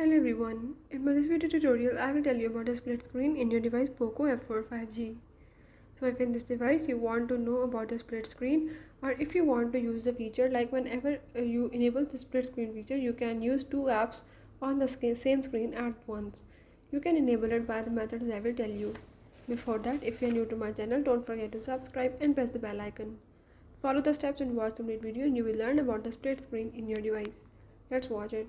Hello everyone, in this video tutorial I will tell you about a split screen in your device POCO F4 5G. So if in this device you want to know about the split screen, or if you want to use the feature like whenever you enable the split screen feature, you can use two apps on the same screen at once. You can enable it by the methods I will tell you. Before that, if you are new to my channel, don't forget to subscribe and press the bell icon. Follow the steps and watch the complete video and you will learn about the split screen in your device. Let's watch it.